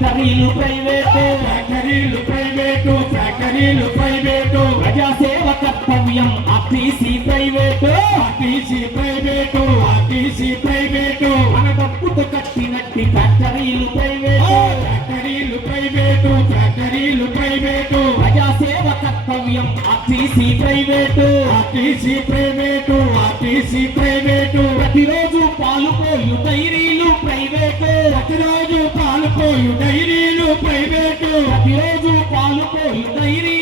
ఫ్యాక్టరీలు ప్రైవేటు ప్రజాసేవ కర్తవ్యం ఆర్టీసీ ప్రైవేటు మన డబ్బుతో కట్టినట్టి ఫ్యాక్టరీలు ప్రైవేటు ప్రజాసేవ కర్తవ్యం ఆర్టీసీ ప్రైవేటు ప్రతిరోజు పాలుపోయు డైరీలు ప్రైవేటు ప్రతిరోజు పాలుపోయు డైరీలు